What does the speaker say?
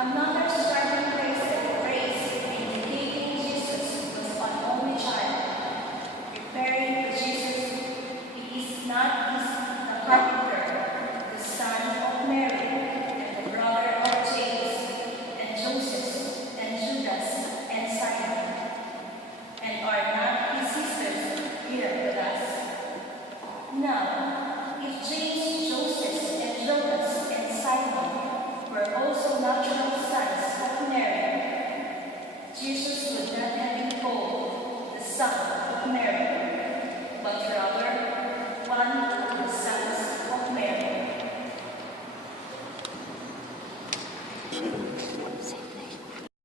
Another striking phrase indicating Jesus was an only child, referring to Jesus, he is not the carpenter, the son of Mary, and the brother of James, and Joseph, and Judas, and Simon, and are not his sisters here with us. Now, if James, Joseph, and Judas, and Simon were also natural sons of Mary, Jesus would not have been called the son of Mary, but rather one of the sons of Mary.